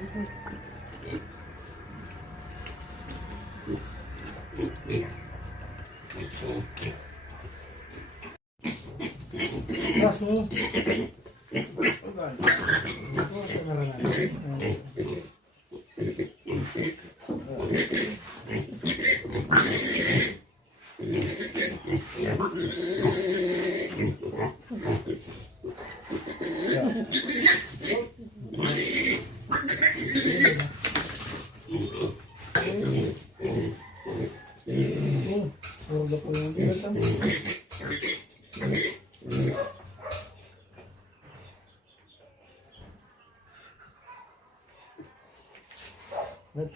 Yeah. Yung bigat. At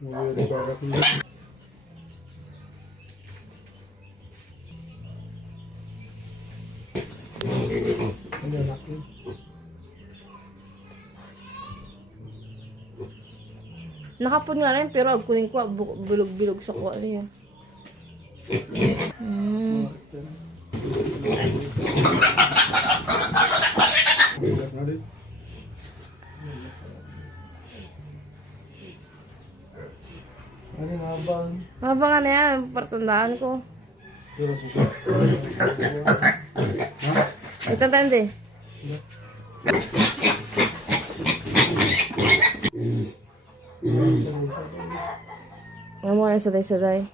Muli na gagawin. Ano laki? Nakapon nga rin, pero agkunin ko, bu- bilog-bilog sa kuha niya. Mm. Ano yung habang? Maba nga na yan, partandaan ko. Pero susunod. Ano mo na saday-saday?